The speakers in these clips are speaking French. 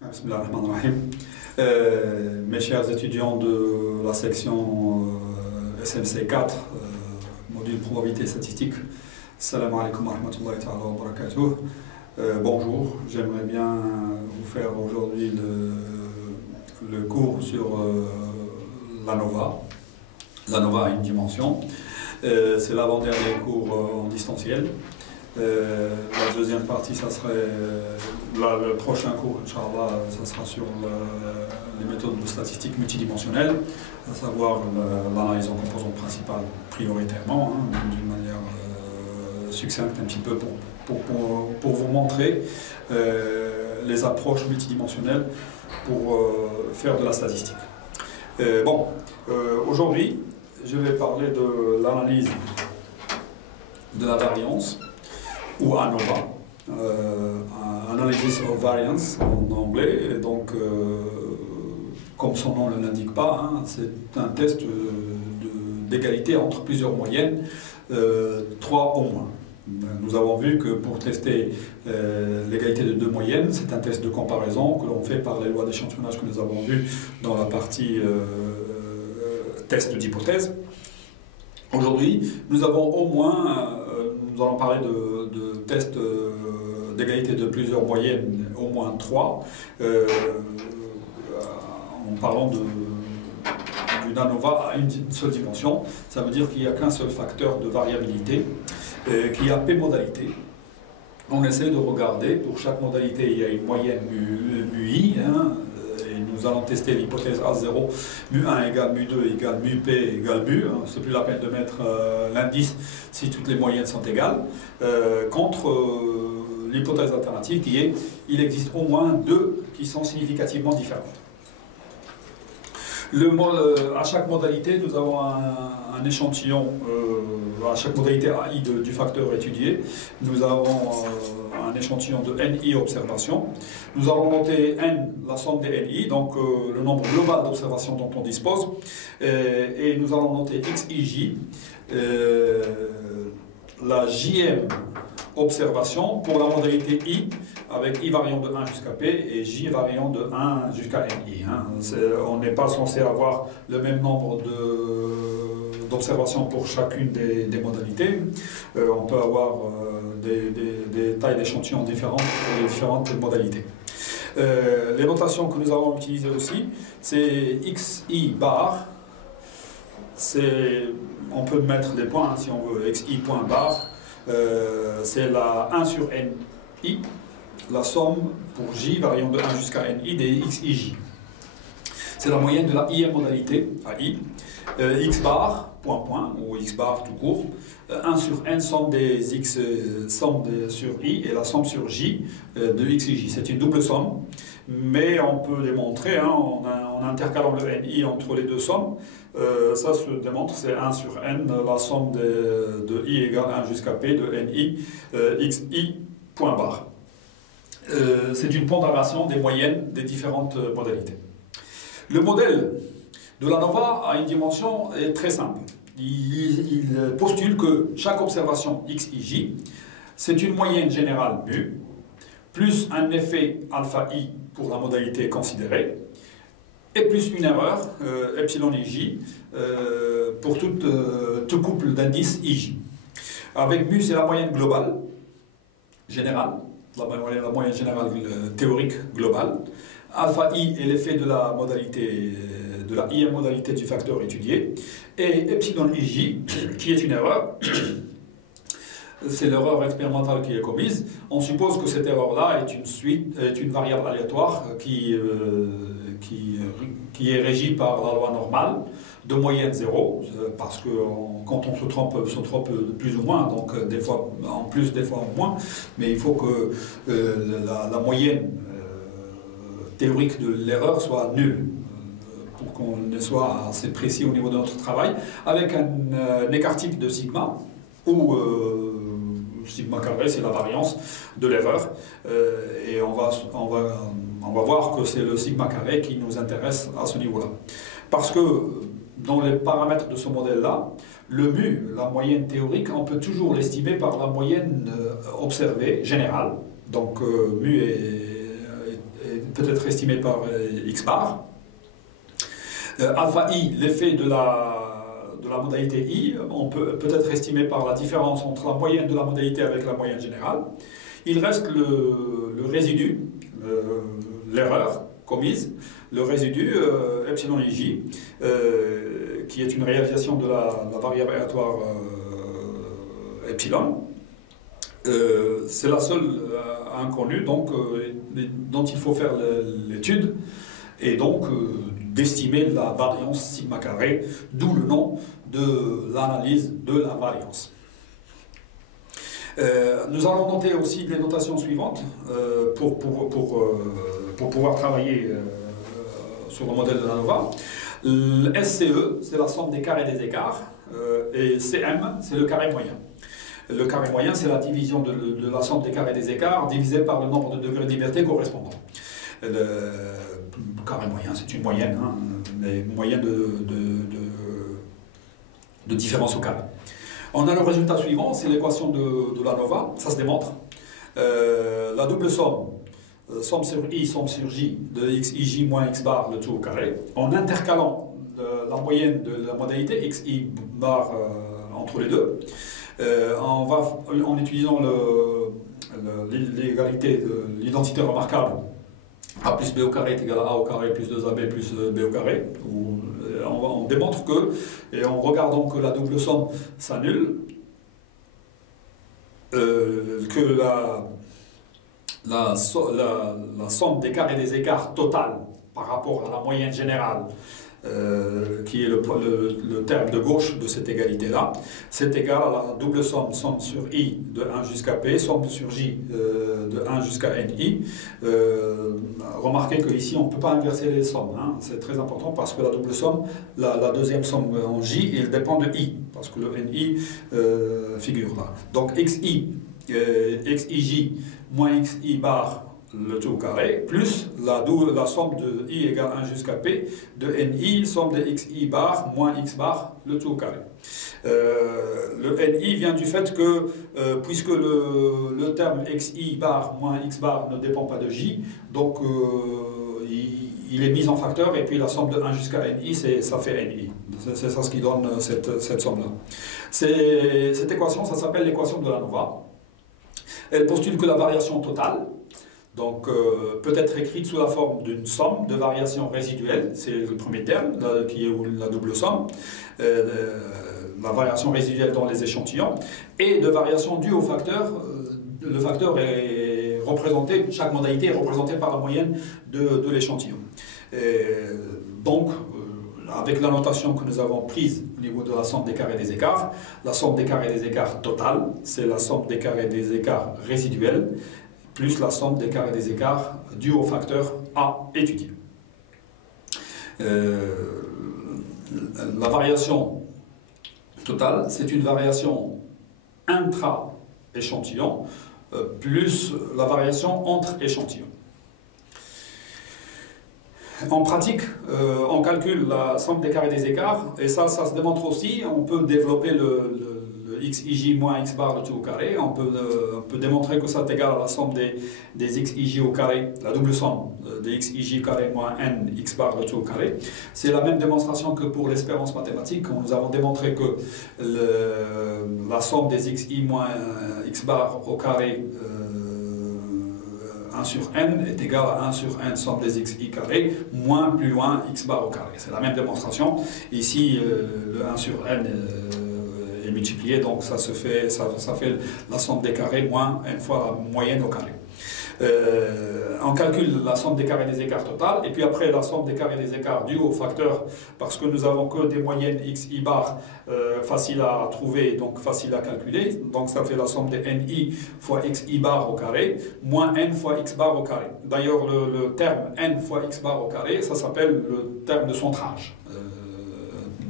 Bismillah ar-Rahman ar-Rahim. Mes chers étudiants de la section SMC 4, module probabilité statistique, salam alaikum wa rahmatullahi ta'ala wa barakatuh. Bonjour, j'aimerais bien vous faire aujourd'hui le cours sur l'ANOVA. L'ANOVA a une dimension. C'est l'avant-dernier cours en distanciel. La deuxième partie, ça serait le prochain cours, Inch'Allah, ça sera sur les méthodes de statistique multidimensionnelles, à savoir l'analyse en composantes principales prioritairement, d'une manière succincte un petit peu pour vous montrer les approches multidimensionnelles pour faire de la statistique. Aujourd'hui, je vais parler de l'analyse de la variance, ou ANOVA, Analysis of Variance en anglais. Et donc, comme son nom ne l'indique pas, c'est un test d'égalité entre plusieurs moyennes, 3 au moins. Nous avons vu que pour tester l'égalité de 2 moyennes, c'est un test de comparaison que l'on fait par les lois d'échantillonnage que nous avons vues dans la partie test d'hypothèse. Aujourd'hui, nous avons au moins, nous allons parler de tests d'égalité de plusieurs moyennes, au moins 3, en parlant d'une ANOVA à une seule dimension. Ça veut dire qu'il n'y a qu'un seul facteur de variabilité, qui a P modalités. On essaie de regarder, pour chaque modalité, il y a une moyenne MUI, et nous allons tester l'hypothèse A0, mu1 égale mu2 égale mu-P égale mu, c'est plus la peine de mettre l'indice si toutes les moyennes sont égales, contre l'hypothèse alternative qui est il existe au moins 2 qui sont significativement différentes. À chaque modalité, nous avons un échantillon, à chaque modalité AI du facteur étudié, nous avons un échantillon de NI observations. Nous allons noter N, la somme des NI, donc le nombre global d'observations dont on dispose, et nous allons noter XIJ, la JM observation pour la modalité I, avec I variant de 1 jusqu'à P et J variant de 1 jusqu'à NI. On n'est pas censé avoir le même nombre d'observations pour chacune des modalités. On peut avoir des tailles d'échantillons différentes pour les différentes modalités. Les notations que nous avons utilisées aussi, c'est XI bar. On peut mettre des points si on veut, XI point bar. C'est la 1 sur NI, la somme pour J variant de 1 jusqu'à NI des XIJ. C'est la moyenne de la IM modalité, AI. X bar, point, ou X bar tout court. 1 sur N, somme des X, sur I, et la somme sur J de XIJ. C'est une double somme, mais on peut démontrer, en intercalant le NI entre les deux sommes, ça se démontre, c'est 1 sur N, la somme de I égale 1 jusqu'à P de NI, XI, point barre. C'est une pondération des moyennes des différentes modalités. Le modèle de l'ANOVA à une dimension est très simple. Il postule que chaque observation XIJ, c'est une moyenne générale mu, plus un effet alpha I pour la modalité considérée, et plus une erreur, epsilon IJ, pour tout couple d'indices IJ. Avec mu, c'est la moyenne globale, générale, la moyenne générale théorique globale. Alpha I est l'effet de la modalité, de la IM modalité du facteur étudié. Et epsilon IJ, qui est une erreur, c'est l'erreur expérimentale qui est commise. On suppose que cette erreur-là est une variable aléatoire qui est régie par la loi normale de moyenne 0, parce que quand on se trompe plus ou moins, donc des fois en plus, des fois en moins, mais il faut que la moyenne théorique de l'erreur soit nulle, pour qu'on soit assez précis au niveau de notre travail, avec un écart type de sigma, où sigma carré, c'est la variance de l'erreur, et on va voir que c'est le sigma carré qui nous intéresse à ce niveau-là. Parce que dans les paramètres de ce modèle-là, le mu, la moyenne théorique, on peut toujours l'estimer par la moyenne observée générale. Donc mu peut être estimé par x bar. Alpha i, l'effet de la modalité i, on peut être estimé par la différence entre la moyenne de la modalité avec la moyenne générale. Il reste le résidu, l'erreur commise, le résidu epsilon ij, qui est une réalisation de la variable aléatoire epsilon. C'est la seule inconnue donc, dont il faut faire l'étude et donc d'estimer la variance sigma carré, d'où le nom de l'analyse de la variance. Nous allons noter aussi les notations suivantes pour pouvoir travailler sur le modèle de l'ANOVA. Le SCE, c'est la somme des carrés des écarts, et CM, c'est le carré moyen. Le carré moyen, c'est la division de la somme des carrés des écarts divisé par le nombre de degrés de liberté correspondant. Le carré moyen, c'est une moyenne, hein, mais moyenne de différence au carré. On a le résultat suivant, c'est l'équation de l'ANOVA, ça se démontre. La double somme, somme sur i, somme sur j, de x ij moins x bar, le tout au carré, en intercalant la moyenne de la modalité x i bar entre les deux, en utilisant l'égalité de l'identité remarquable a plus b au carré est égal à a au carré plus 2ab plus b au carré, où on démontre que, et en regardant que la double somme s'annule, que la somme des carrés des écarts total par rapport à la moyenne générale, qui est le terme de gauche de cette égalité-là, c'est égal à la double somme, somme sur i de 1 jusqu'à p, somme sur j de 1 jusqu'à ni. Remarquez qu'ici, on ne peut pas inverser les sommes, hein. C'est très important parce que la double somme, la deuxième somme en j, il dépend de i, parce que le ni figure là. Donc xi, xij moins xi bar, le tout au carré, plus la somme de i égale 1 jusqu'à p, de ni, somme de xi bar moins x bar, le tout au carré. Le ni vient du fait que, puisque le terme xi bar moins x bar ne dépend pas de j, donc il est mis en facteur, et puis la somme de 1 jusqu'à ni, ça fait ni. C'est ça ce qui donne cette somme-là. Cette équation, ça s'appelle l'équation de l'ANOVA. Elle postule que la variation totale, donc peut être écrite sous la forme d'une somme de variation résiduelle, c'est le premier terme, qui est la double somme, la variation résiduelle dans les échantillons, et de variation due au facteur. Le facteur est représenté, chaque modalité est représentée par la moyenne de l'échantillon. Donc, avec la notation que nous avons prise au niveau de la somme des carrés des écarts, la somme des carrés des écarts totale, c'est la somme des carrés des écarts résiduels, plus la somme des carrés des écarts dus au facteur A étudié. La variation totale, c'est une variation intra-échantillon plus la variation entre échantillons. En pratique, on calcule la somme des carrés des écarts, et ça se démontre aussi. On peut développer le xij moins x bar le tout au carré. On peut démontrer que ça est égal à la somme des xij au carré, la double somme des xij carré moins n x bar le tout au carré. C'est la même démonstration que pour l'espérance mathématique. Nous avons démontré que la somme des xi moins x bar au carré 1 sur n est égal à 1 sur n somme des xi carré moins plus loin x bar au carré. C'est la même démonstration. Ici, le 1 sur n est multiplié, donc ça fait la somme des carrés moins n fois la moyenne au carré. On calcule la somme des carrés des écarts total, et puis après la somme des carrés des écarts dus au facteur, parce que nous avons que des moyennes xi bar faciles à trouver, donc faciles à calculer, donc ça fait la somme de ni fois xi bar au carré, moins n fois x bar au carré. D'ailleurs, le terme n fois x bar au carré, ça s'appelle le terme de centrage.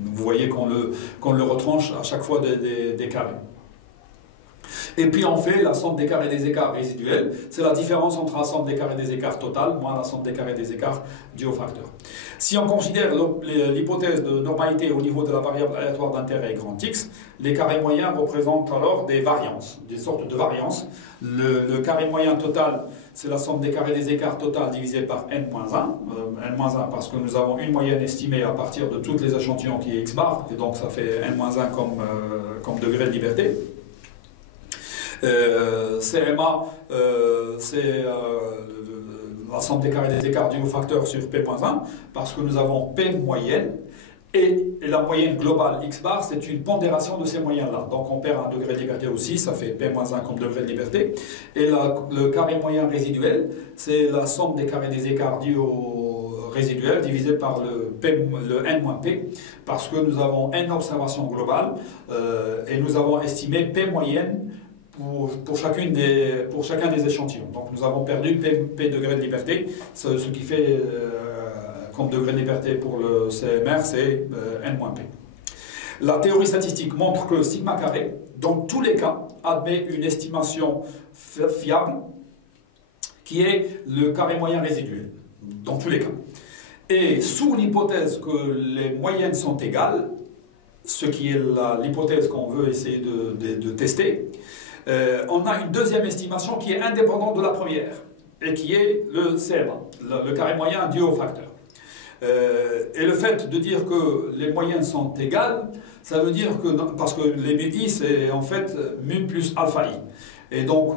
Vous voyez qu'on le retranche à chaque fois des carrés. Et puis on fait la somme des carrés des écarts résiduels. C'est la différence entre la somme des carrés des écarts total moins la somme des carrés des écarts due au facteur. Si on considère l'hypothèse de normalité au niveau de la variable aléatoire d'intérêt grand X, les carrés moyens représentent alors des variances, des sortes de variances. Le carré moyen total, c'est la somme des carrés des écarts total divisé par n-1. N-1 parce que nous avons une moyenne estimée à partir de tous les échantillons qui est x bar, et donc ça fait n-1 comme degré de liberté. CMA, c'est la somme des carrés des écarts dus au facteur sur P-1, parce que nous avons P moyenne, et la moyenne globale x bar, c'est une pondération de ces moyens-là. Donc on perd un degré de liberté aussi, ça fait P-1 comme degré de liberté. Et le carré moyen résiduel, c'est la somme des carrés des écarts dus au résiduel divisé par le n-p, parce que nous avons n observations globales, et nous avons estimé P moyenne pour chacun des échantillons. Donc nous avons perdu P degré de liberté, ce qui fait comme degré de liberté pour le CMR, c'est n-p. La théorie statistique montre que sigma carré, dans tous les cas, admet une estimation fiable qui est le carré moyen résiduel, dans tous les cas. Et sous l'hypothèse que les moyennes sont égales, ce qui est l'hypothèse qu'on veut essayer de tester, on a une deuxième estimation qui est indépendante de la première, et qui est le CMA, le carré moyen dû au facteur. Et le fait de dire que les moyennes sont égales, ça veut dire que, parce que les mu i, c'est en fait mu plus alpha i. Et donc,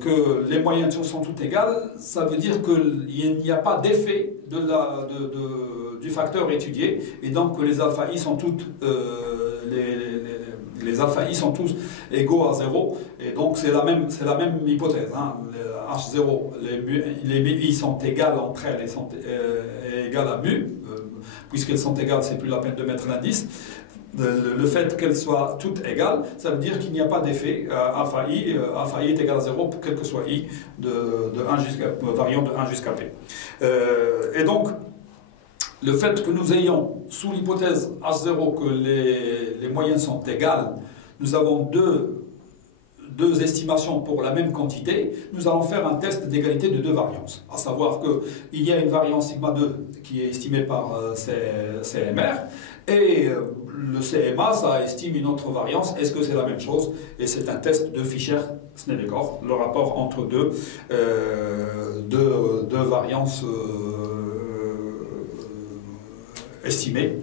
que les moyennes sont toutes égales, ça veut dire qu'il n'y a pas d'effet du facteur étudié, et donc que les alpha i sont toutes, les alpha i sont tous égaux à 0, et donc c'est la même hypothèse. Hein. H0, les mu i sont égales entre elles et sont égales à mu, puisqu'elles sont égales, c'est plus la peine de mettre l'indice. Le fait qu'elles soient toutes égales, ça veut dire qu'il n'y a pas d'effet alpha i est égal à 0, quel que soit i, variant de 1 jusqu'à p. Et donc, le fait que nous ayons, sous l'hypothèse H0, que les moyennes sont égales, nous avons deux estimations pour la même quantité, nous allons faire un test d'égalité de deux variances. À savoir qu'il y a une variance sigma 2 qui est estimée par CMR, et le CMA, ça estime une autre variance. Est-ce que c'est la même chose? Et c'est un test de Fischer-Snellekor, le rapport entre deux variances estimées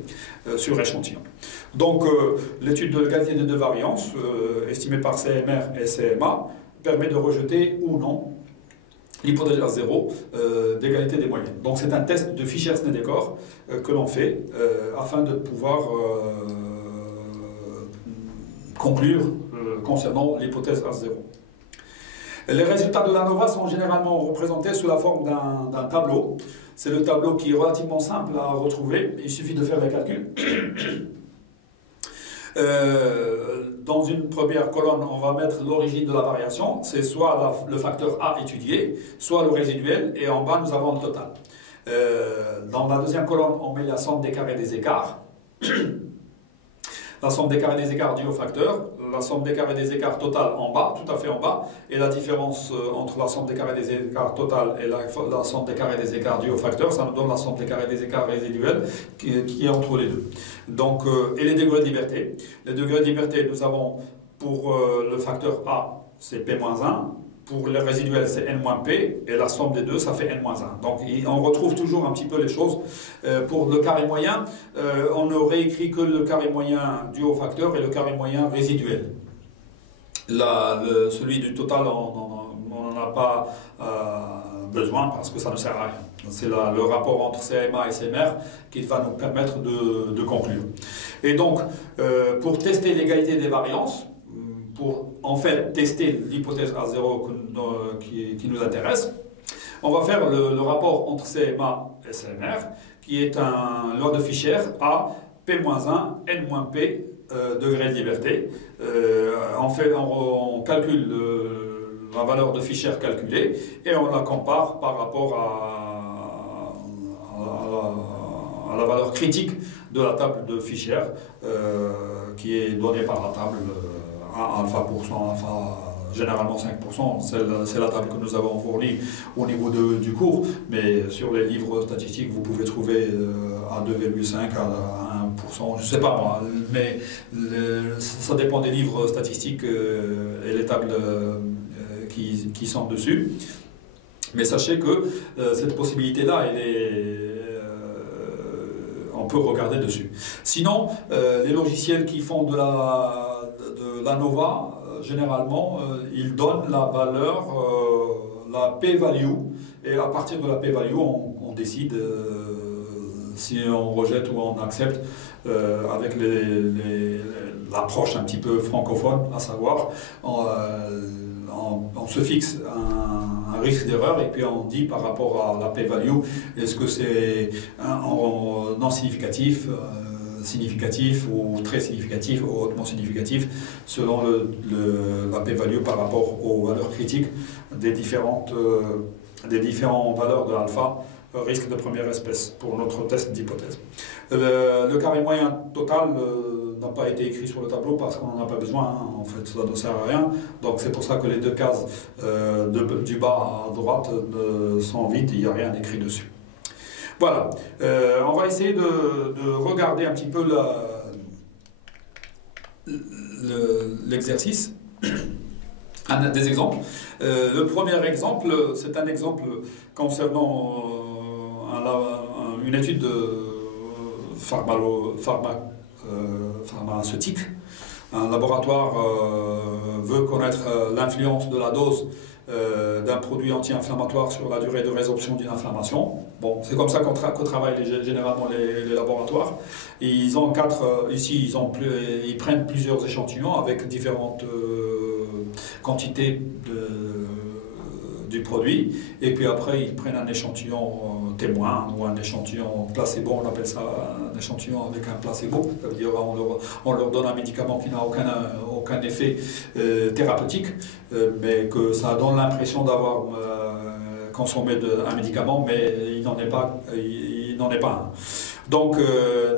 sur échantillon. Donc, l'étude de l'égalité de deux variances, estimée par CMR et CMA, permet de rejeter ou non l'hypothèse A0 d'égalité des moyennes. Donc, c'est un test de Fischer-Snellekor que l'on fait afin de pouvoir conclure concernant l'hypothèse A0. Les résultats de l'ANOVA sont généralement représentés sous la forme d'un tableau. C'est le tableau qui est relativement simple à retrouver. Il suffit de faire les calculs. Dans une première colonne, on va mettre l'origine de la variation. C'est soit le facteur A étudié, soit le résiduel, et en bas, nous avons le total. Dans la deuxième colonne, on met la somme des carrés des écarts. La somme des carrés des écarts due au facteur, la somme des carrés des écarts total en bas, tout à fait en bas, et la différence entre la somme des carrés des écarts total et la somme des carrés des écarts due au facteur, ça nous donne la somme des carrés des écarts résiduels qui est entre les deux. Donc, et les degrés de liberté. Les degrés de liberté, nous avons pour le facteur A, c'est P-1, pour le résiduel, c'est N-P, et la somme des deux, ça fait N-1. Donc, on retrouve toujours un petit peu les choses. Pour le carré moyen, on n'aurait écrit que le carré moyen dû au facteur et le carré moyen résiduel. Celui du total, on n'en a pas besoin parce que ça ne sert à rien. C'est le rapport entre CMA et CMR qui va nous permettre de conclure. Et donc, pour tester l'égalité des variances, pour en fait tester l'hypothèse A0 qui nous intéresse, on va faire le rapport entre CMA et CMR, qui est un loi de Fischer à P-1, N-P degré de liberté. On calcule la valeur de Fischer calculée et on la compare par rapport à la valeur critique de la table de Fischer qui est donnée par la table alpha %, alpha généralement 5%, c'est la table que nous avons fournie au niveau du cours, mais sur les livres statistiques, vous pouvez trouver à 2,5, à 1%, je ne sais pas moi, mais ça dépend des livres statistiques et les tables qui sont dessus. Mais sachez que cette possibilité-là, on peut regarder dessus. Sinon, les logiciels qui font de l'ANOVA, généralement, ils donnent la valeur, la p-value, et à partir de la p-value, on décide si on rejette ou on accepte avec l'approche un petit peu francophone, à savoir, on se fixe un risque d'erreur et puis on dit par rapport à la p-value, est-ce que c'est non significatif, significatif ou très significatif ou hautement significatif selon la p-value par rapport aux valeurs critiques des différentes valeurs de alpha risque de première espèce pour notre test d'hypothèse. Le carré moyen total n'a pas été écrit sur le tableau parce qu'on n'en a pas besoin, hein. En fait ça ne sert à rien, donc c'est pour ça que les deux cases du bas à droite sont vides, il n'y a rien écrit dessus. Voilà, on va essayer de regarder un petit peu l'exercice, des exemples. Le premier exemple, c'est un exemple concernant une étude pharmaceutique. Un laboratoire veut connaître l'influence de la dose d'un produit anti-inflammatoire sur la durée de résorption d'une inflammation. Bon, c'est comme ça que travaillent généralement les laboratoires. Et ils ont ici, ils prennent plusieurs échantillons avec différentes quantités du produit, et puis après ils prennent un échantillon témoin ou un échantillon placebo, on appelle ça un échantillon avec un placebo, ça veut dire on leur donne un médicament qui n'a aucun effet thérapeutique, mais que ça donne l'impression d'avoir consommé un médicament, mais il n'en est pas un. Donc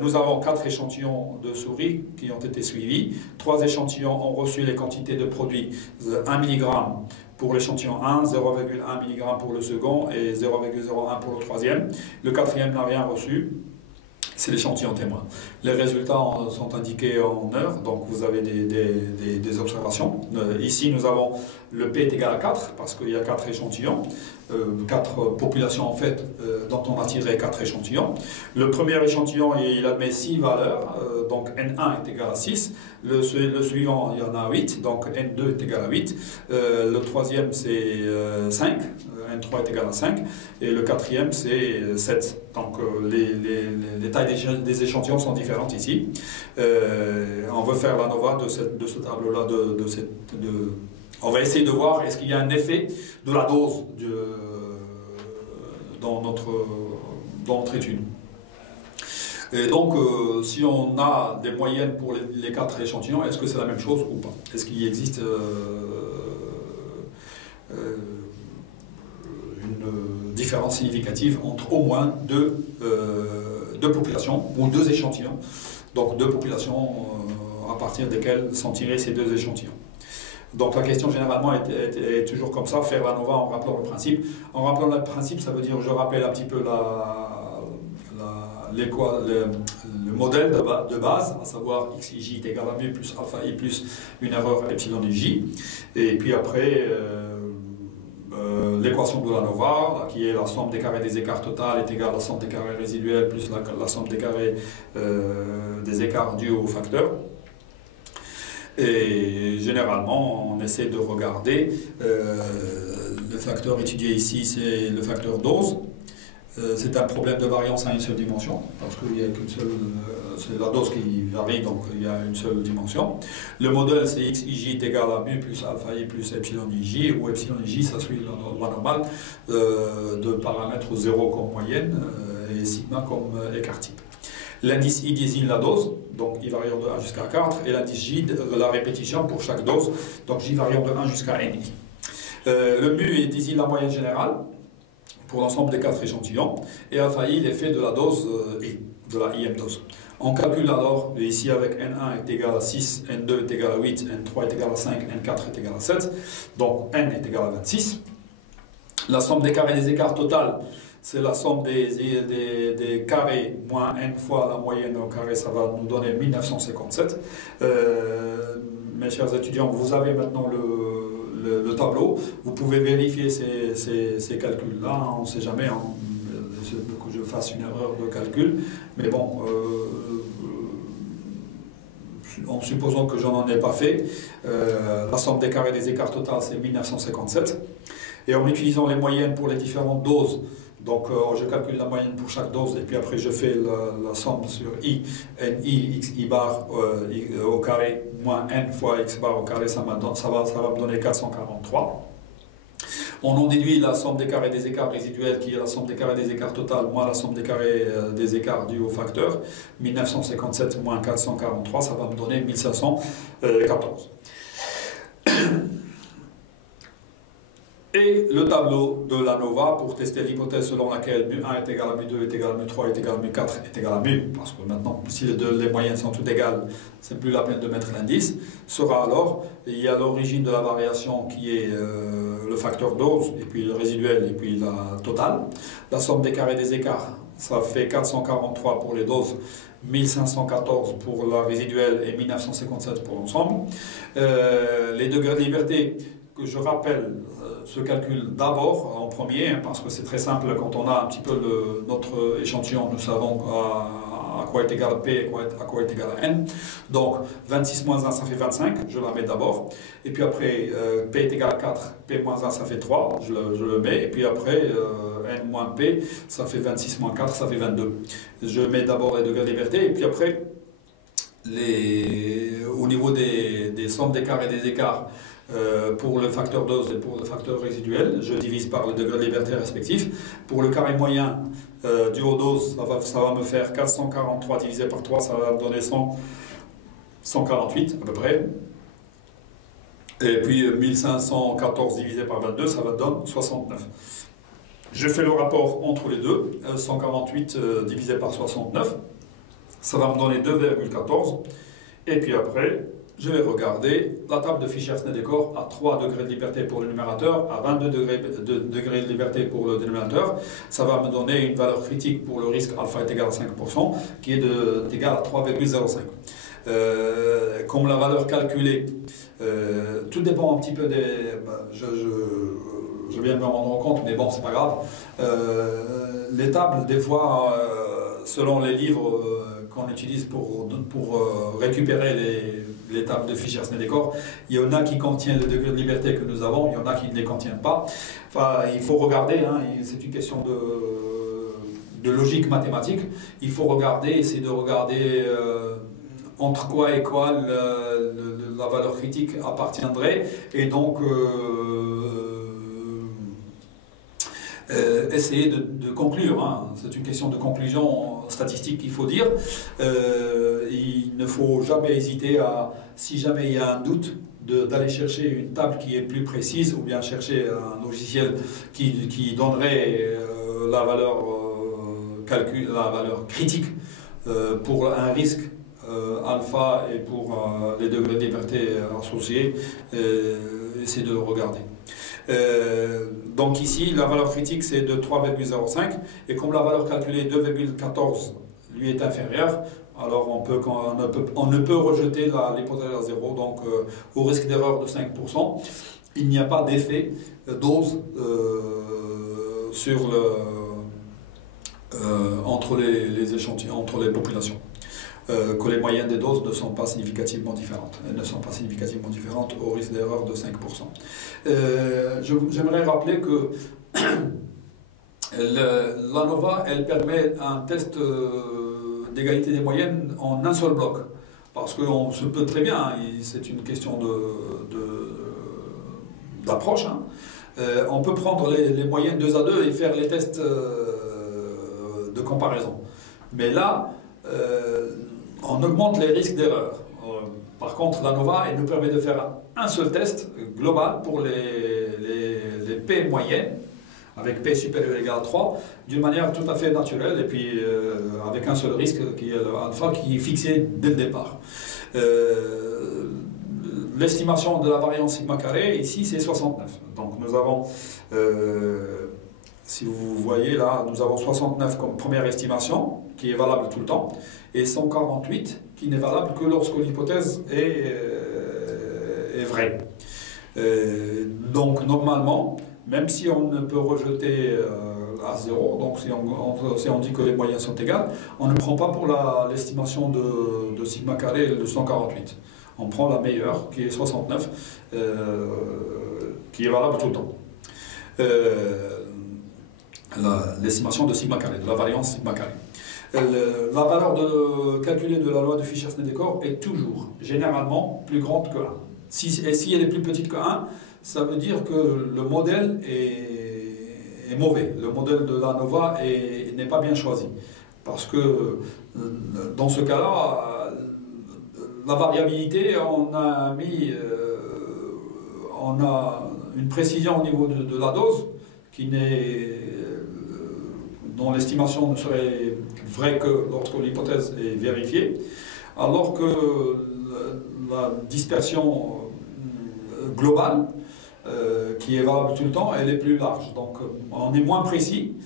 nous avons 4 échantillons de souris qui ont été suivis, 3 échantillons ont reçu les quantités de produits 1 mg pour l'échantillon 1, 0,1 mg pour le second et 0,01 pour le troisième. Le quatrième n'a rien reçu, c'est l'échantillon témoin. Les résultats sont indiqués en heures, donc vous avez des observations. Ici, nous avons le P est égal à 4, parce qu'il y a 4 échantillons, 4 populations en fait, dont on a tiré 4 échantillons. Le premier échantillon, il admet 6 valeurs, donc N1 est égal à 6. Le suivant, il y en a 8, donc N2 est égal à 8. Le troisième, c'est 5. N3 est égal à 5, et le quatrième c'est 7. Donc les tailles des échantillons sont différentes ici. On veut faire l'ANOVA de ce tableau-là, on va essayer de voir est-ce qu'il y a un effet de la dose dans notre étude. Et donc, si on a des moyennes pour les 4 échantillons, est-ce que c'est la même chose ou pas? Est-ce qu'il existe une différence significative entre au moins deux populations ou 2 échantillons, donc 2 populations à partir desquelles sont tirés ces 2 échantillons. Donc la question généralement est toujours comme ça, faire l'ANOVA en rappelant le principe. En rappelant le principe, ça veut dire, je rappelle un petit peu le modèle de base, à savoir xij est égal à mu plus alpha i plus une erreur epsilon ij. Et puis après, l'équation de l'ANOVA, qui est la somme des carrés des écarts total est égale à la somme des carrés résiduels plus la somme des carrés des écarts dus au facteur. Et généralement, on essaie de regarder, le facteur étudié ici, c'est le facteur dose. C'est un problème de variance à une seule dimension, parce qu'il n'y a qu'une seule, c'est la dose qui varie, donc il y a une seule dimension. Le modèle, c'est xij est égal à mu plus alpha i plus epsilon ij, où epsilon ij, ça suit la loi normale de paramètres 0 comme moyenne et sigma comme écart type. L'indice I désigne la dose, donc I variant de 1 jusqu'à 4, et l'indice J, la répétition pour chaque dose, donc J variant de 1 jusqu'à NI. Le mu désigne la moyenne générale pour l'ensemble des 4 échantillons, et alpha I l'effet de la dose I, de la IM dose. On calcule alors, ici avec N1 est égal à 6, N2 est égal à 8, N3 est égal à 5, N4 est égal à 7, donc N est égal à 26. La somme des carrés des écarts total, c'est la somme des carrés moins N fois la moyenne au carré, ça va nous donner 1957. Mes chers étudiants, vous avez maintenant le tableau, vous pouvez vérifier ces calculs-là, on ne sait jamais, hein, que je fasse une erreur de calcul, mais bon, en supposant que je n'en ai pas fait, la somme des carrés des écarts total c'est 1957, et en utilisant les moyennes pour les différentes doses, donc je calcule la moyenne pour chaque dose, et puis après je fais la somme sur I, NI, XI bar au carré, moins N fois X bar au carré, ça va me donner 443. On en déduit la somme des carrés des écarts résiduels, qui est la somme des carrés des écarts total, moins la somme des carrés des écarts dus au facteur. 1957 moins 443, ça va me donner 1514. Et le tableau de l'ANOVA pour tester l'hypothèse selon laquelle mu1 est égal à mu2 est égal à mu3 est égal à mu4 est égal à mu, parce que maintenant, si les moyennes sont toutes égales, c'est plus la peine de mettre l'indice, sera alors, il y a l'origine de la variation qui est le facteur dose, et puis le résiduel, et puis la totale. La somme des carrés des écarts, ça fait 443 pour les doses, 1514 pour la résiduelle et 1957 pour l'ensemble. Les degrés de liberté, que je rappelle, se calcule d'abord en premier, hein, parce que c'est très simple quand on a un petit peu notre échantillon, nous savons à quoi est égal P et à quoi est égal N. Donc 26 moins 1 ça fait 25, je la mets d'abord, et puis après P est égal à 4, P moins 1 ça fait 3, je le mets, et puis après N moins P ça fait 26 moins 4, ça fait 22. Je mets d'abord les degrés de liberté, et puis après au niveau des sommes d'écart et des écarts, pour le facteur dose et pour le facteur résiduel, je divise par le degré de liberté respectif. Pour le carré moyen du haut dose, ça va me faire 443 divisé par 3, ça va me donner 148 à peu près. Et puis 1514 divisé par 22, ça va donner 69. Je fais le rapport entre les deux, 148 divisé par 69, ça va me donner 2,14. Et puis après, je vais regarder la table de Fischer-Snellekor à 3 degrés de liberté pour le numérateur, à 22 degrés de liberté pour le dénominateur. Ça va me donner une valeur critique pour le risque alpha est égal à 5%, qui est égal à 3,05. Comme la valeur calculée, tout dépend un petit peu des... Je viens de me rendre compte, mais bon, c'est pas grave. Les tables, des fois, selon les livres qu'on utilise pour récupérer les tables de Fischer-Snellekor, il y en a qui contiennent le degré de liberté que nous avons, il y en a qui ne les contiennent pas. Enfin, il faut regarder, hein, c'est une question de logique mathématique. Il faut regarder, essayer de regarder entre quoi et quoi la valeur critique appartiendrait, et donc essayer de conclure. Hein. C'est une question de conclusion statistique qu'il faut dire. Il ne faut jamais hésiter si jamais il y a un doute, d'aller chercher une table qui est plus précise, ou bien chercher un logiciel qui donnerait la valeur critique pour un risque alpha et pour les degrés de liberté associés. Essayez de le regarder. Donc ici, la valeur critique c'est de 3,05, et comme la valeur calculée 2,14 lui est inférieure, alors on ne peut rejeter l'hypothèse à 0, donc au risque d'erreur de 5%, il n'y a pas d'effet dose entre les échantillons, entre les populations. Que les moyennes des doses ne sont pas significativement différentes. Elles ne sont pas significativement différentes au risque d'erreur de 5%. J'aimerais rappeler que l'ANOVA, elle permet un test d'égalité des moyennes en un seul bloc. Parce qu'on se peut très bien, c'est une question d'approche, hein. On peut prendre les moyennes 2 à 2 et faire les tests de comparaison. Mais là, on augmente les risques d'erreur. Par contre, l'ANOVA, elle nous permet de faire un seul test global pour les P moyennes, avec P supérieur ou égal à 3, d'une manière tout à fait naturelle, et puis avec un seul risque, qui est le alpha, qui est fixé dès le départ. L'estimation de la variance sigma carré, ici, c'est 69. Donc nous avons, si vous voyez là, nous avons 69 comme première estimation, qui est valable tout le temps, et 148 qui n'est valable que lorsque l'hypothèse est vraie. Donc normalement, même si on ne peut rejeter à 0, donc si on dit que les moyennes sont égales, on ne prend pas pour l'estimation de sigma carré de 148. On prend la meilleure, qui est 69, qui est valable tout le temps. L'estimation de sigma carré, de la variance sigma carré. La valeur calculée de la loi de Fischer-Snedecor est toujours, généralement, plus grande que 1. Et si elle est plus petite que 1, ça veut dire que le modèle est mauvais. Le modèle de l'ANOVA n'est pas bien choisi. Parce que dans ce cas-là, la variabilité, on a une précision au niveau de la dose dont l'estimation ne serait vraie que lorsque l'hypothèse est vérifiée, alors que la dispersion globale, qui est valable tout le temps, elle est plus large. Donc on est moins précis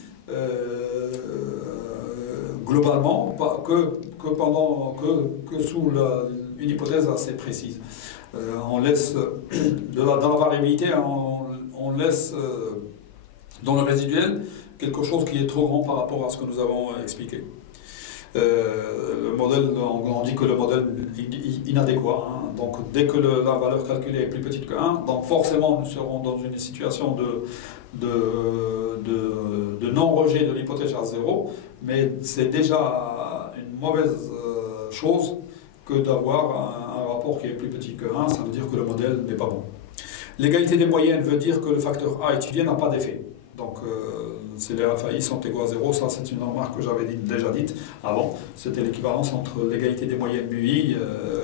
globalement que sous une hypothèse assez précise. On laisse dans la variabilité, on laisse dans le résiduel quelque chose qui est trop grand par rapport à ce que nous avons expliqué. Le modèle, on dit que le modèle est inadéquat. Hein. Donc dès que la valeur calculée est plus petite que 1, donc forcément nous serons dans une situation de non-rejet de l'hypothèse à 0, mais c'est déjà une mauvaise chose que d'avoir un rapport qui est plus petit que 1, ça veut dire que le modèle n'est pas bon. L'égalité des moyennes veut dire que le facteur A étudié n'a pas d'effet. Donc, si les alpha i sont égaux à 0, ça c'est une remarque que j'avais déjà dite avant. C'était l'équivalence entre l'égalité des moyennes mu i,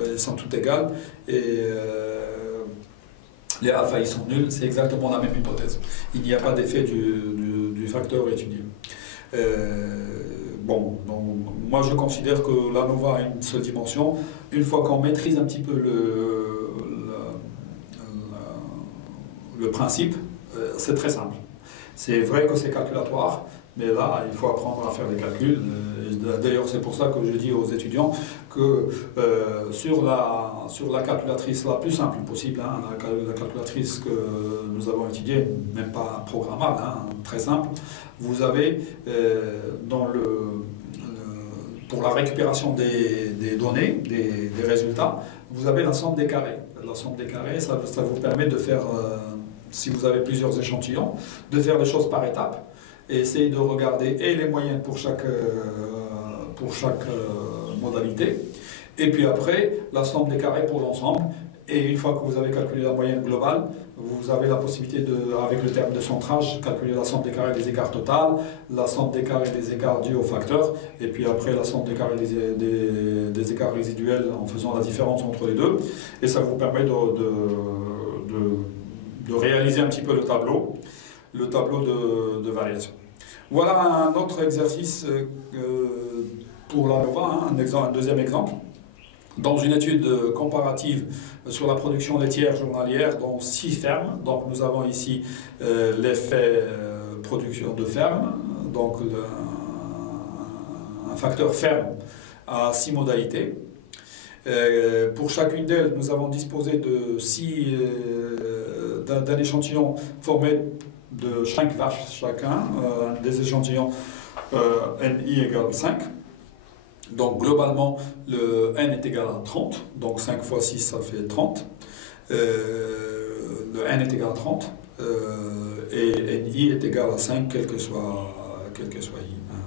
elles sont toutes égales, et les alpha i sont nuls, c'est exactement la même hypothèse. Il n'y a pas d'effet du facteur étudié. Bon, donc, moi je considère que l'ANOVA a une seule dimension. Une fois qu'on maîtrise un petit peu le principe, c'est très simple. C'est vrai que c'est calculatoire, mais là, il faut apprendre à faire des calculs. D'ailleurs, c'est pour ça que je dis aux étudiants que sur la calculatrice la plus simple possible, hein, la calculatrice que nous avons étudiée, même pas programmable, hein, très simple, vous avez pour la récupération des données, des résultats, vous avez la somme des carrés. La somme des carrés, ça vous permet de faire, si vous avez plusieurs échantillons, de faire les choses par étapes et essayer de regarder et les moyennes pour chaque modalité, et puis après la somme des carrés pour l'ensemble. Et une fois que vous avez calculé la moyenne globale, vous avez la possibilité, avec le terme de centrage, calculer la somme des carrés des écarts totaux, la somme des carrés des écarts dus au facteur, et puis après la somme des carrés des écarts résiduels en faisant la différence entre les deux. Et ça vous permet de réaliser un petit peu le tableau de variation. Voilà un autre exercice pour l'ANOVA, hein, un deuxième exemple. Dans une étude comparative sur la production laitière journalière dans 6 fermes, donc nous avons ici l'effet production de ferme, donc un facteur ferme à 6 modalités. Pour chacune d'elles, nous avons disposé d'un échantillon formé de 5 vaches chacun, des échantillons NI égale 5. Donc globalement, le n est égal à 30, donc 5 fois 6 ça fait 30. Le n est égal à 30, et ni est égal à 5, quel que soit i, hein,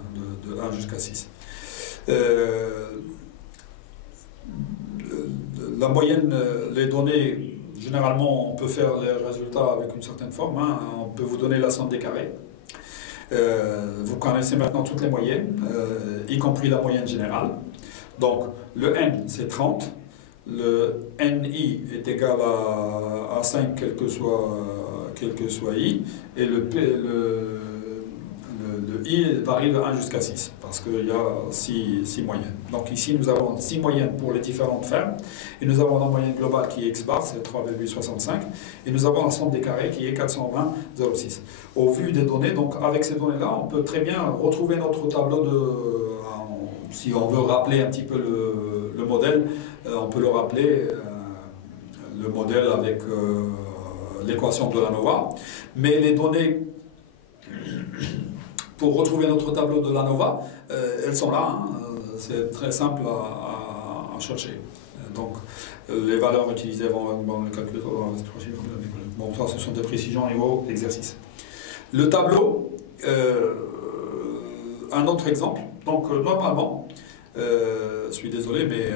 de 1 jusqu'à 6. La moyenne, les données, généralement on peut faire les résultats avec une certaine forme, hein, on peut vous donner la somme des carrés. Vous connaissez maintenant toutes les moyennes, y compris la moyenne générale. Donc le n c'est 30, le ni est égal à 5 quel que soit quel que soit I, et le I varie de 1 jusqu'à 6, parce qu'il y a 6 moyennes. Donc ici, nous avons 6 moyennes pour les différentes fermes, et nous avons la moyenne globale qui est X bar, c'est 3,65, et nous avons la somme des carrés qui est 420,06. Au vu des données, donc avec ces données-là, on peut très bien retrouver notre tableau de... Si on veut rappeler un petit peu le modèle, on peut le rappeler, le modèle avec l'équation de l'ANOVA, mais les données... Pour retrouver notre tableau de l'ANOVA, elles sont là, hein. C'est très simple à chercher. Donc, les valeurs utilisées vont le calculer. Bon, ça, ce sont des précisions niveau exercice. Le tableau, un autre exemple. Donc, normalement, je suis désolé, mais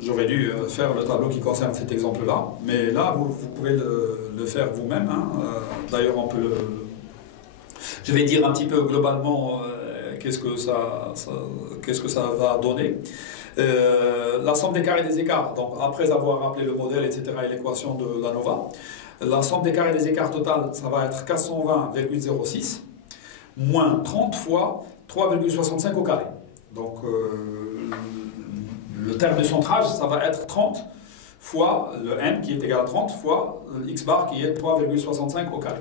j'aurais dû faire le tableau qui concerne cet exemple-là. Mais là, vous pouvez le faire vous-même. Hein. D'ailleurs, on peut le... Je vais dire un petit peu globalement qu'est-ce que ça va donner. La somme des carrés des écarts, donc après avoir rappelé le modèle, etc., et l'équation de l'ANOVA, la somme des carrés des écarts total, ça va être 420,06 moins 30 fois 3,65 au carré. Donc le terme de centrage, ça va être 30 fois le n qui est égal à 30 fois le x bar qui est 3,65 au carré.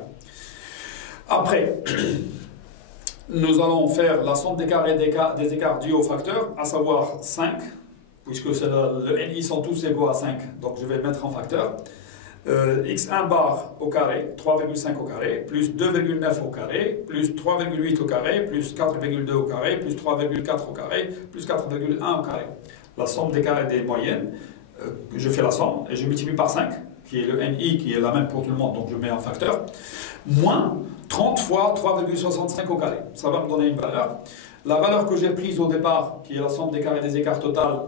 Après, nous allons faire la somme des carrés des écarts dus au facteur, à savoir 5, puisque le NI sont tous égaux à 5, donc je vais le mettre en facteur. X1 bar au carré, 3,5 au carré, plus 2,9 au carré, plus 3,8 au carré, plus 4,2 au carré, plus 3,4 au carré, plus 4,1 au carré. La somme des carrés des moyennes, je fais la somme et je multiplie par 5, qui est le NI, qui est la même pour tout le monde, donc je mets en facteur, moins 30 fois 3,65 au carré. Ça va me donner une valeur. La valeur que j'ai prise au départ, qui est la somme des carrés des écarts total,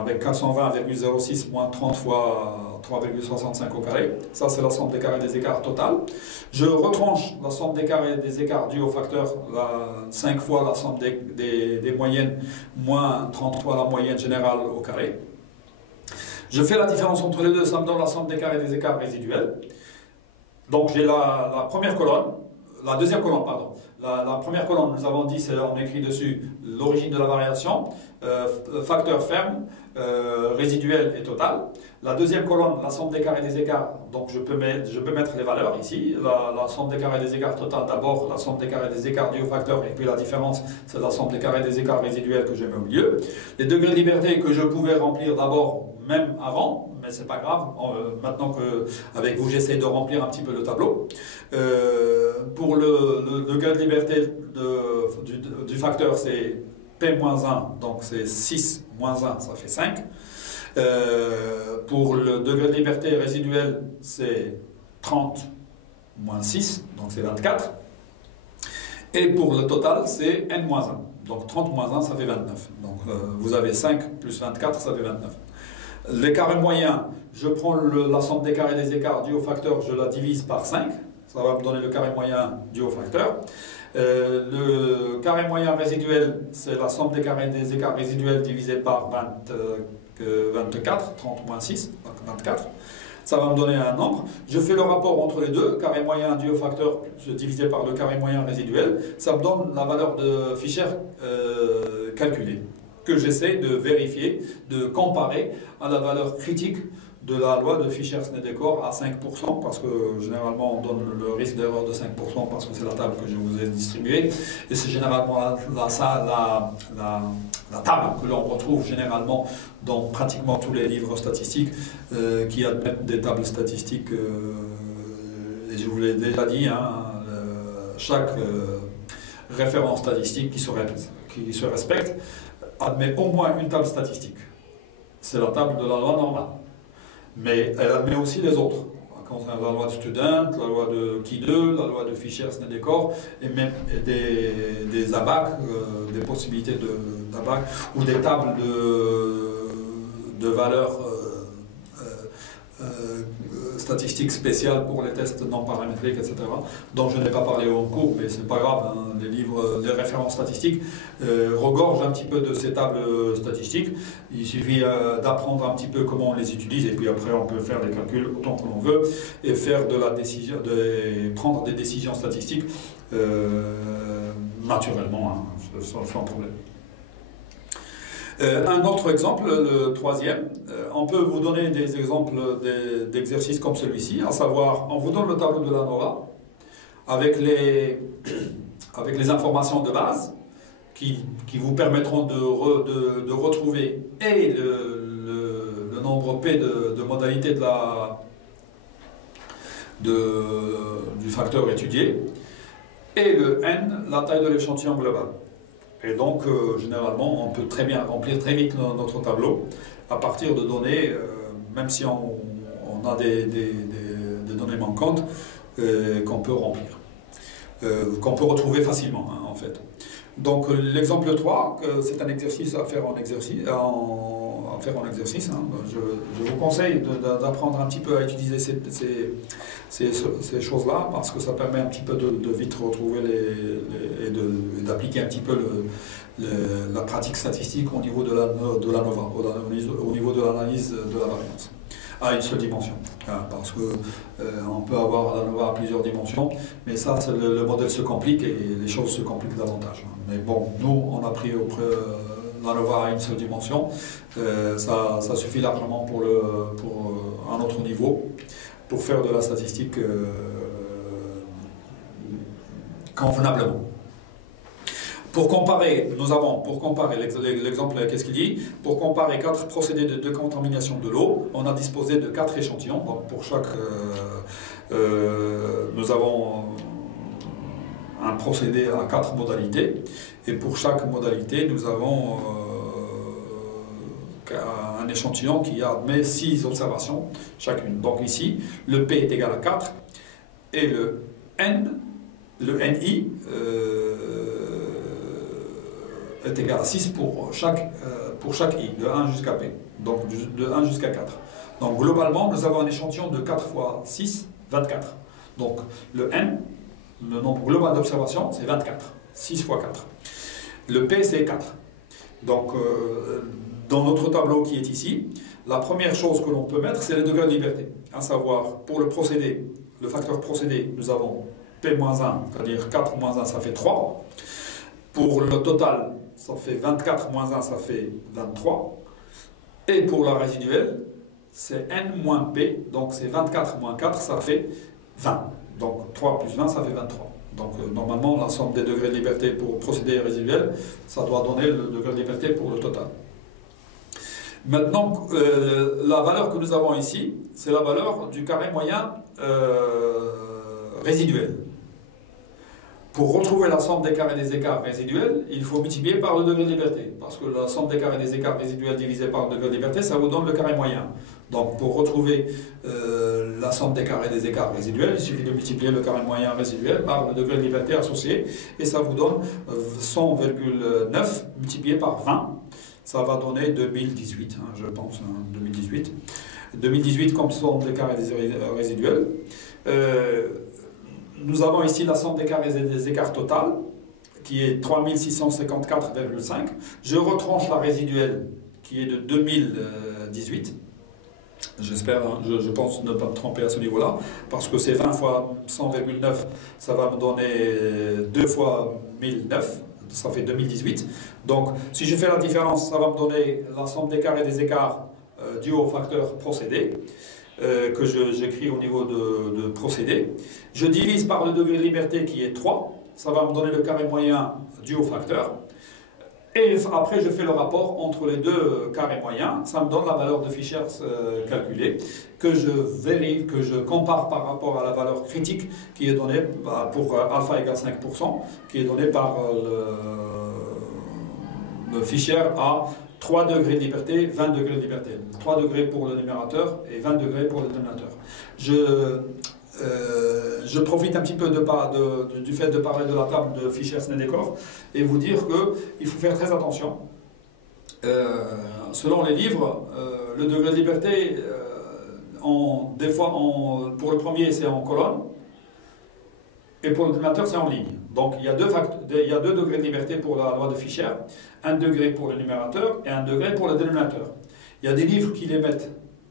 avec 420,06 moins 30 fois 3,65 au carré. Ça, c'est la somme des carrés des écarts total. Je retranche la somme des carrés des écarts dus au facteur, 5 fois la somme des moyennes, moins 30 fois la moyenne générale au carré. Je fais la différence entre les deux, ça me donne la somme des carrés des écarts résiduels. Donc j'ai la première colonne, la deuxième colonne, pardon. La première colonne, nous avons dit, on écrit dessus l'origine de la variation, facteur ferme, résiduel et total. La deuxième colonne, la somme des carrés des écarts, donc je peux mettre les valeurs ici. La somme des carrés des écarts total, d'abord la somme des carrés des écarts dus au facteur, et puis la différence, c'est la somme des carrés des écarts résiduels que je mets au milieu. Les degrés de liberté que je pouvais remplir d'abord, même avant, mais c'est pas grave, maintenant qu'avec vous j'essaie de remplir un petit peu le tableau. Pour le degré de liberté du facteur, c'est P-1, donc c'est 6 moins 1, ça fait 5. Pour le degré de liberté résiduel, c'est 30 moins 6, donc c'est 24. Et pour le total, c'est N-1. Donc 30 moins 1, ça fait 29. Donc vous avez 5 plus 24, ça fait 29. Les carrés moyens, je prends la somme des carrés des écarts dus au facteur, je la divise par 5. Ça va me donner le carré moyen dû au facteur. Le carré moyen résiduel, c'est la somme des carrés des écarts résiduels divisé par 24, 30 moins 6, donc 24. Ça va me donner un nombre. Je fais le rapport entre les deux, carré moyen dû au facteur divisé par le carré moyen résiduel. Ça me donne la valeur de Fischer calculée, que j'essaie de vérifier, de comparer à la valeur critique de la loi de Fischer-Snedecor à 5%, parce que généralement on donne le risque d'erreur de 5% parce que c'est la table que je vous ai distribuée, et c'est généralement la table que l'on retrouve généralement dans pratiquement tous les livres statistiques qui admettent des tables statistiques, et je vous l'ai déjà dit, hein, chaque référence statistique qui se respecte admet au moins une table statistique. C'est la table de la loi normale. Mais elle admet aussi les autres. La loi de Student, la loi de Key 2, la loi de Fischer-Snedecor, et même des ABAC, des possibilités d'ABAC, ou des tables de valeurs statistiques spéciales pour les tests non paramétriques, etc., dont je n'ai pas parlé au cours, mais c'est pas grave, hein, les livres, les références statistiques regorgent un petit peu de ces tables statistiques. Il suffit d'apprendre un petit peu comment on les utilise, et puis après on peut faire des calculs autant que l'on veut, et faire de la décision, prendre des décisions statistiques naturellement, hein, sans problème. Un autre exemple, le troisième, on peut vous donner des exemples d'exercices comme celui-ci, à savoir, on vous donne le tableau de l'ANOVA avec les informations de base qui vous permettront de retrouver et le nombre P de modalités du facteur étudié, et le N, la taille de l'échantillon global. Et donc, généralement, on peut très bien remplir très vite notre tableau à partir de données, même si on a des données manquantes, qu'on peut remplir, qu'on peut retrouver facilement, hein, en fait. Donc, l'exemple 3, c'est un exercice à faire en exercice. Hein. Je vous conseille d'apprendre un petit peu à utiliser ces choses-là, parce que ça permet un petit peu de vite retrouver et d'appliquer un petit peu la pratique statistique au niveau de la NOVA, au niveau de l'analyse de la variance, à une seule dimension. Parce qu'on peut avoir la NOVA à plusieurs dimensions, mais ça, le modèle se complique et les choses se compliquent davantage. Mais bon, nous, on a pris la NOVA à une seule dimension, ça suffit largement pour un autre niveau, pour faire de la statistique convenablement. Pour comparer, l'exemple, qu'est-ce qu'il dit? Pour comparer 4 procédés de décontamination de l'eau, on a disposé de 4 échantillons. Donc pour chaque, nous avons un procédé à 4 modalités, et pour chaque modalité, nous avons un échantillon qui admet 6 observations chacune. Donc ici, le P est égal à 4, et le NI est égal à 6 pour chaque I, de 1 jusqu'à P, donc de 1 jusqu'à 4. Donc globalement, nous avons un échantillon de 4 fois 6, 24. Donc le N, le nombre global d'observations, c'est 24, 6 fois 4. Le P, c'est 4. Donc dans notre tableau qui est ici, la première chose que l'on peut mettre, c'est le degré de liberté. À savoir, pour le procédé, le facteur procédé, nous avons P-1, c'est-à-dire 4 moins 1, ça fait 3. Pour le total, ça fait 24 moins 1, ça fait 23. Et pour la résiduelle, c'est N moins P, donc c'est 24 moins 4, ça fait 20. Donc 3 plus 20, ça fait 23. Donc normalement, la somme des degrés de liberté pour procédé résiduel, ça doit donner le degré de liberté pour le total. Maintenant, la valeur que nous avons ici, c'est la valeur du carré moyen résiduel. Pour retrouver la somme des carrés des écarts résiduels, il faut multiplier par le degré de liberté. Parce que la somme des carrés des écarts résiduels divisé par le degré de liberté, ça vous donne le carré moyen. Donc pour retrouver la somme des carrés des écarts résiduels, il suffit de multiplier le carré moyen résiduel par le degré de liberté associé. Et ça vous donne 100,9 multiplié par 20. Ça va donner 2018, hein, je pense, hein, 2018. 2018 comme somme des carrés des résiduels. Nous avons ici la somme des carrés et des écarts total, qui est 3654,5. Je retranche la résiduelle, qui est de 2018. J'espère, hein, je pense ne pas me tromper à ce niveau-là, parce que c'est 20 fois 100,9, ça va me donner 2 fois 1009, ça fait 2018. Donc, si je fais la différence, ça va me donner la somme des carrés et des écarts dû au facteur procédé, que j'écris au niveau de procédé. Je divise par le degré de liberté qui est 3, ça va me donner le carré moyen dû au facteur. Et après, je fais le rapport entre les deux carrés moyens, ça me donne la valeur de Fisher calculée, que je vérifie, que je compare par rapport à la valeur critique qui est donnée pour alpha égale 5%, qui est donnée par le Fisher à 3 degrés de liberté, 20 degrés de liberté. 3 degrés pour le numérateur et 20 degrés pour le dénominateur. Je profite un petit peu du fait de parler de la table de Fisher-Snedekov et vous dire qu'il faut faire très attention. Selon les livres, le degré de liberté des fois, pour le premier, c'est en colonne, et pour le dénominateur, c'est en ligne. Donc, il y a deux degrés de liberté pour la loi de Fischer, un degré pour le numérateur et un degré pour le dénominateur. Il y a des livres qui les mettent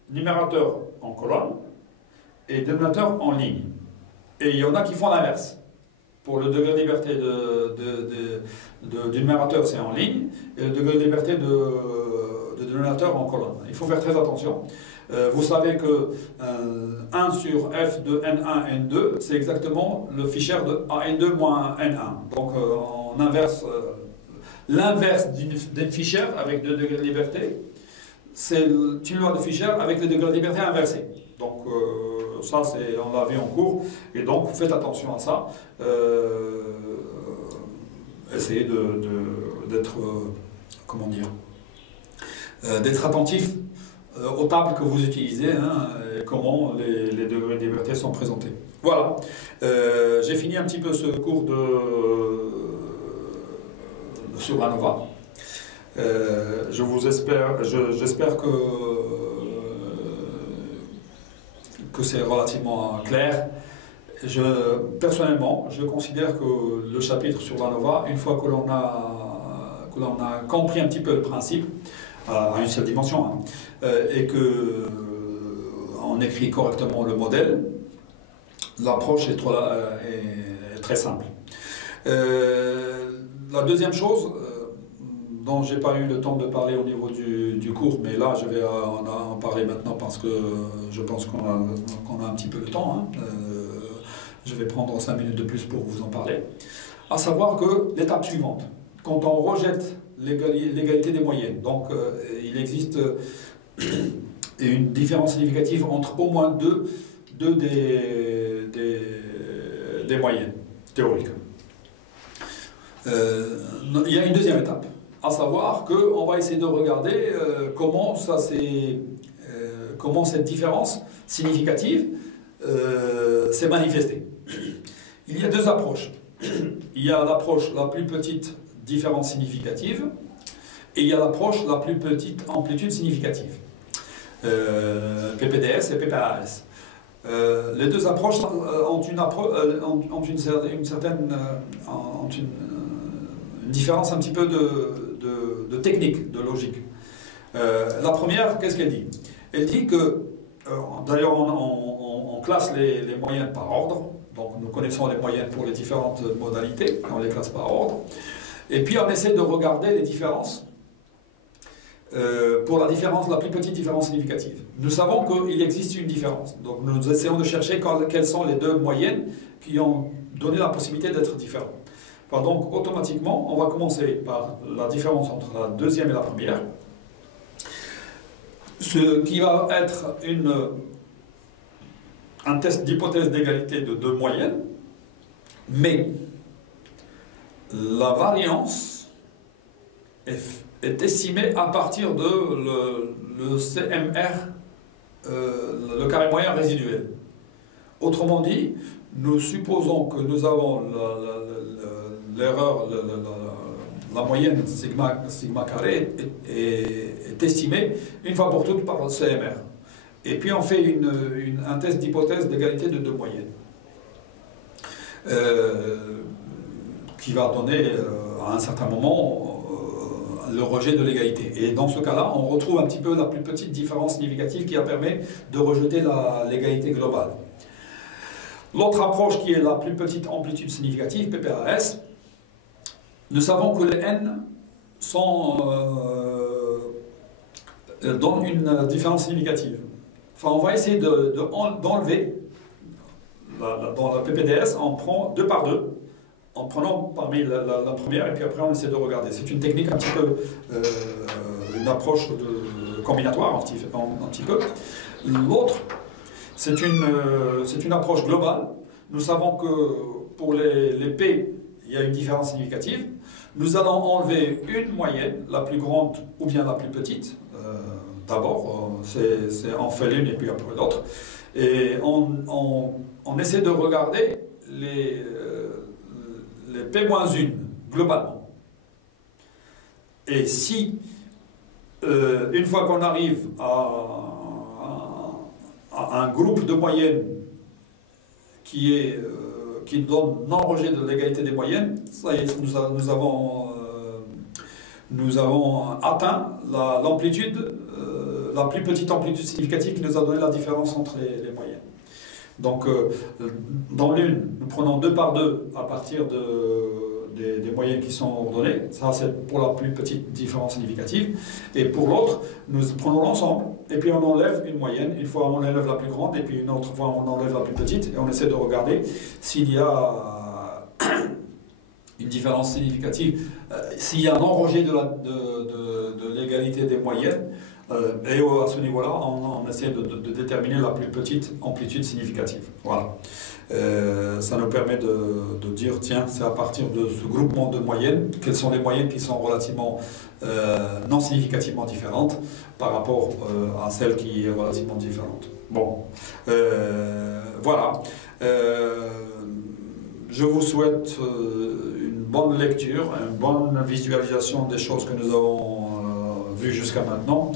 numérateur en colonne et dénominateur en ligne. Et il y en a qui font l'inverse. Pour le degré de liberté du numérateur, c'est en ligne, et le degré de liberté de dénominateur en colonne. Il faut faire très attention. Vous savez que 1 sur f de n1, n2, c'est exactement le Fischer de an2 moins n1. Donc on inverse l'inverse d'un Fischer avec 2 degrés de liberté, c'est une loi de Fischer avec le degré de liberté inversé. Donc ça, on l'a vu en cours, et donc faites attention à ça. Essayez d'être, comment dire, d'être attentif aux tables que vous utilisez, hein, et comment les degrés de liberté sont présentés. Voilà, j'ai fini un petit peu ce cours sur l'ANOVA. J'espère que c'est relativement clair. Personnellement, je considère que le chapitre sur l'ANOVA, une fois que l'on a compris un petit peu le principe, à une seule dimension, hein, et qu'on écrit correctement le modèle, l'approche est très simple. La deuxième chose, dont je n'ai pas eu le temps de parler au niveau du cours, mais là je vais en parler maintenant parce que je pense qu'on a un petit peu le temps. Hein. Je vais prendre 5 minutes de plus pour vous en parler. À savoir que l'étape suivante, quand on rejette l'égalité des moyennes, donc il existe une différence significative entre au moins deux des moyennes théoriques. Il y a une deuxième étape, à savoir qu'on va essayer de regarder comment cette différence significative s'est manifestée. Il y a deux approches. Il y a l'approche la plus petite différence significative et il y a l'approche la plus petite amplitude significative. PPDS et PPAS. Les deux approches ont une différence un petit peu de technique, de logique. La première, qu'est-ce qu'elle dit? Elle dit que, d'ailleurs on classe les moyennes par ordre, donc nous connaissons les moyennes pour les différentes modalités, on les classe par ordre, et puis on essaie de regarder les différences pour la plus petite différence significative. Nous savons qu'il existe une différence, donc nous essayons de chercher quelles sont les deux moyennes qui ont donné la possibilité d'être différentes. Enfin, donc automatiquement, on va commencer par la différence entre la deuxième et la première, ce qui va être un test d'hypothèse d'égalité de deux moyennes, mais la variance est estimée à partir de le CMR, le carré moyen résiduel. Autrement dit, nous supposons que nous avons l'erreur, la moyenne sigma carré est estimée une fois pour toutes par le CMR. Et puis on fait un test d'hypothèse d'égalité de deux moyennes, qui va donner à un certain moment le rejet de l'égalité. Et dans ce cas-là, on retrouve un petit peu la plus petite différence significative qui a permis de rejeter l'égalité globale. L'autre approche qui est la plus petite amplitude significative, PPAS, nous savons que les n donnent une différence significative. Enfin, on va essayer d'enlever, dans la PPDS, on prend 2 par 2, en prenant parmi la première, et puis après on essaie de regarder. C'est une technique un petit peu, une approche combinatoire, un petit peu. L'autre, c'est une approche globale. Nous savons que pour les P, il y a une différence significative. Nous allons enlever une moyenne, la plus grande ou bien la plus petite. D'abord, on fait l'une et puis après l'autre. Et on essaie de regarder les P-1 globalement. Et si, une fois qu'on arrive à un groupe de moyennes qui donne non-rejet de l'égalité des moyennes, ça y est, nous avons atteint l'amplitude, la plus petite amplitude significative qui nous a donné la différence entre les moyennes. Donc, dans l'une, nous prenons 2 par 2 à partir des moyennes qui sont ordonnées. Ça, c'est pour la plus petite différence significative. Et pour l'autre, nous prenons l'ensemble, et puis on enlève une moyenne. Une fois, on enlève la plus grande, et puis une autre fois, on enlève la plus petite, et on essaie de regarder s'il y a une différence significative, s'il y a un non-rejet de l'égalité des moyennes. Et à ce niveau-là, on essaie de déterminer la plus petite amplitude significative. Voilà. Ça nous permet de dire, tiens, c'est à partir de ce groupement de moyennes, quelles sont les moyennes qui sont relativement non significativement différentes par rapport à celle qui est relativement différente. Bon, voilà. Je vous souhaite une bonne lecture, une bonne visualisation des choses que nous avons vues jusqu'à maintenant.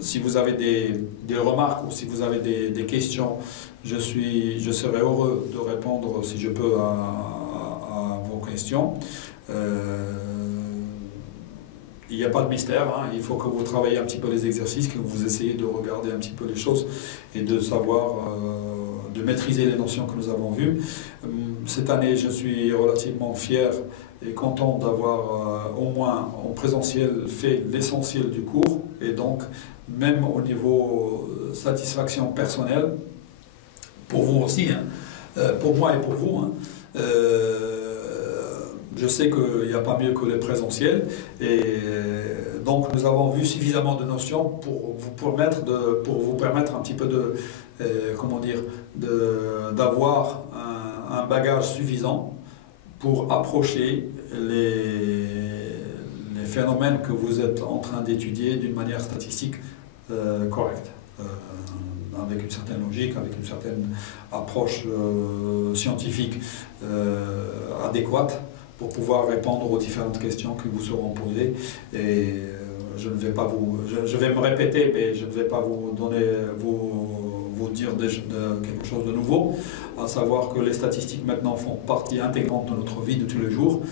Si vous avez des remarques ou si vous avez des questions, je serai heureux de répondre, si je peux, à vos questions. Il n'y a pas de mystère, hein. Il faut que vous travaillez un petit peu les exercices, que vous essayez de regarder un petit peu les choses et de savoir, de maîtriser les notions que nous avons vues. Cette année, je suis relativement fier et content d'avoir au moins en présentiel fait l'essentiel du cours, et donc même au niveau satisfaction personnelle, pour vous aussi, hein, pour moi et pour vous, hein, je sais qu'il n'y a pas mieux que les présentiels, et donc nous avons vu suffisamment de notions pour vous permettre un petit peu de, comment dire, d'avoir un bagage suffisant pour approcher les phénomènes que vous êtes en train d'étudier d'une manière statistique correcte, avec une certaine logique, avec une certaine approche scientifique adéquate, pour pouvoir répondre aux différentes questions qui vous seront posées. Et je vais me répéter, mais je ne vais pas vous dire quelque chose de nouveau, à savoir que les statistiques maintenant font partie intégrante de notre vie de tous les jours.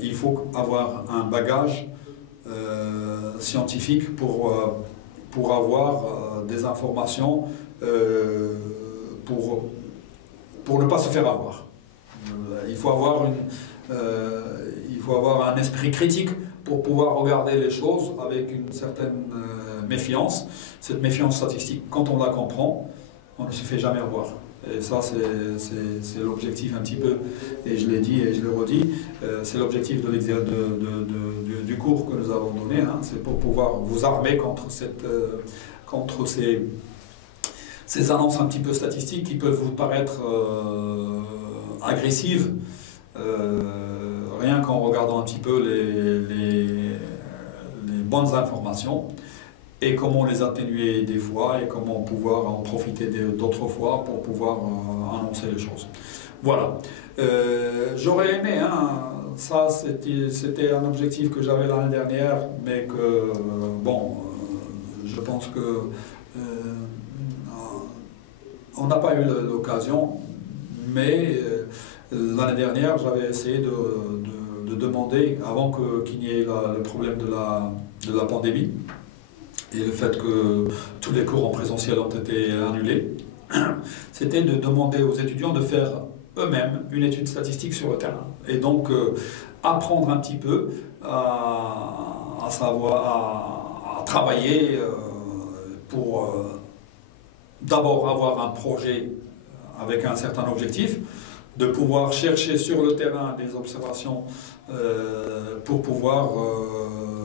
Il faut avoir un bagage scientifique pour avoir des informations, pour ne pas se faire avoir. Il faut avoir un esprit critique pour pouvoir regarder les choses avec une certaine méfiance. Cette méfiance statistique, quand on la comprend, on ne se fait jamais avoir. Et ça, c'est l'objectif un petit peu, et je l'ai dit et je le redis, c'est l'objectif du cours que nous avons donné, hein. C'est pour pouvoir vous armer contre ces annonces un petit peu statistiques qui peuvent vous paraître agressives, rien qu'en regardant un petit peu les bonnes informations, et comment les atténuer des fois, et comment pouvoir en profiter d'autres fois pour pouvoir annoncer les choses. Voilà. J'aurais aimé, hein, ça c'était un objectif que j'avais l'année dernière, mais que, bon, je pense que on n'a pas eu l'occasion, mais l'année dernière, j'avais essayé de demander, avant qu'il n'y ait le problème de la pandémie, et le fait que tous les cours en présentiel ont été annulés, c'était de demander aux étudiants de faire eux-mêmes une étude statistique sur le terrain. Et donc, apprendre un petit peu à travailler pour d'abord avoir un projet avec un certain objectif, de pouvoir chercher sur le terrain des observations pour pouvoir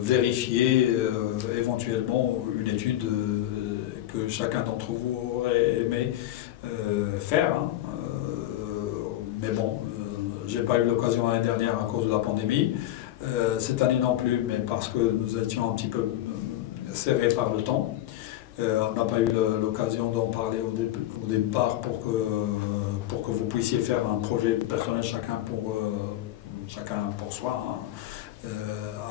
vérifier éventuellement une étude que chacun d'entre vous aurait aimé faire. Hein. Mais bon, j'ai pas eu l'occasion l'année dernière à cause de la pandémie. Cette année non plus, mais parce que nous étions un petit peu serrés par le temps. On n'a pas eu l'occasion d'en parler au départ pour que vous puissiez faire un projet personnel chacun chacun pour soi, hein,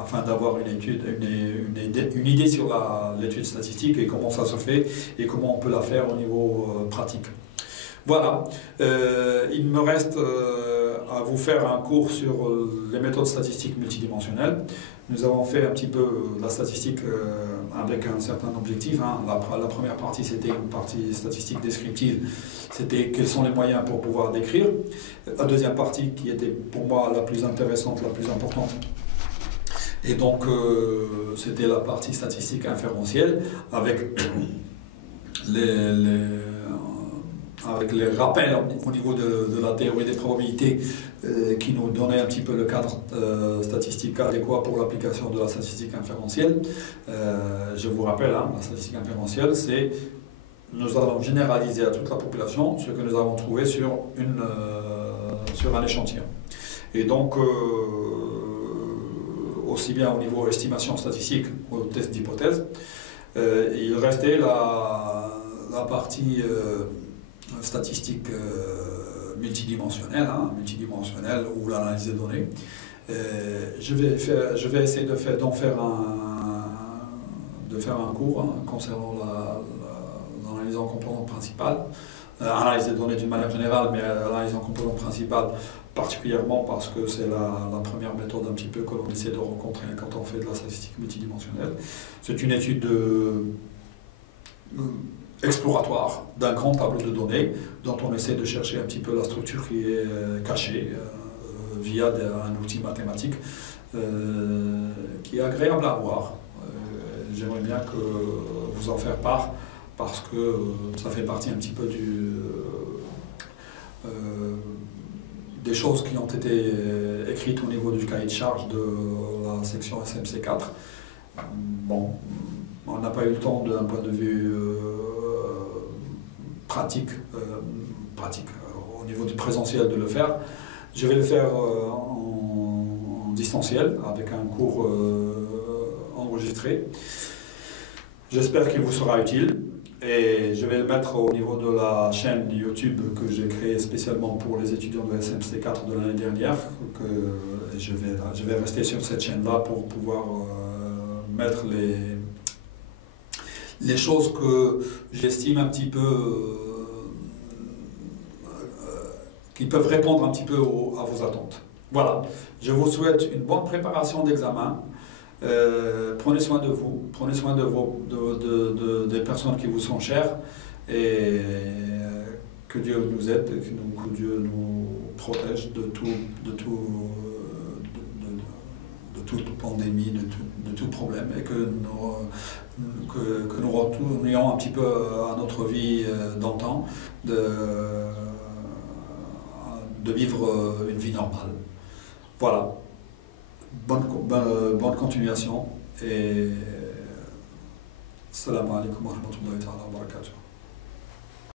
afin d'avoir une idée sur l'étude statistique et comment ça se fait et comment on peut la faire au niveau pratique. Voilà, il me reste à vous faire un cours sur les méthodes statistiques multidimensionnelles. Nous avons fait un petit peu la statistique avec un certain objectif, hein. La première partie, c'était une partie statistique descriptive, c'était quels sont les moyens pour pouvoir décrire. La deuxième partie, qui était pour moi la plus intéressante, la plus importante, et donc c'était la partie statistique inférentielle avec avec les rappels au niveau de la théorie des probabilités qui nous donnait un petit peu le cadre statistique adéquat pour l'application de la statistique inférentielle. Je vous rappelle, hein, la statistique inférentielle, c'est nous allons généraliser à toute la population ce que nous avons trouvé sur un échantillon. Et donc, aussi bien au niveau estimation statistique ou test d'hypothèse, il restait la partie statistique multidimensionnelle, hein, ou l'analyse des données. Je vais essayer d'en faire un cours, hein, concernant l'analyse en composante principale, analyse des données d'une manière générale, mais l'analyse en composante principale particulièrement parce que c'est la première méthode un petit peu que l'on essaie de rencontrer quand on fait de la statistique multidimensionnelle. C'est une étude exploratoire d'un grand tableau de données dont on essaie de chercher un petit peu la structure qui est cachée via un outil mathématique qui est agréable à voir. J'aimerais bien que vous en faire part parce que ça fait partie un petit peu des choses qui ont été écrites au niveau du cahier de charge de la section SMC4. Bon, on n'a pas eu le temps d'un point de vue pratique, au niveau du présentiel de le faire. Je vais le faire en distanciel avec un cours enregistré. J'espère qu'il vous sera utile et je vais le mettre au niveau de la chaîne YouTube que j'ai créée spécialement pour les étudiants de SMC4 de l'année dernière. Je vais rester sur cette chaîne-là pour pouvoir mettre les choses que j'estime un petit peu qui peuvent répondre un petit peu à vos attentes. Voilà, je vous souhaite une bonne préparation d'examen. Prenez soin de vous, prenez soin des personnes qui vous sont chères et que Dieu nous aide, que Dieu nous protège de toute pandémie, de tout problème et que nous retournions un petit peu à notre vie d'antan, de vivre une vie normale. Voilà. Bonne continuation et salam alaikum wa rahmatullahi wa barakatuh.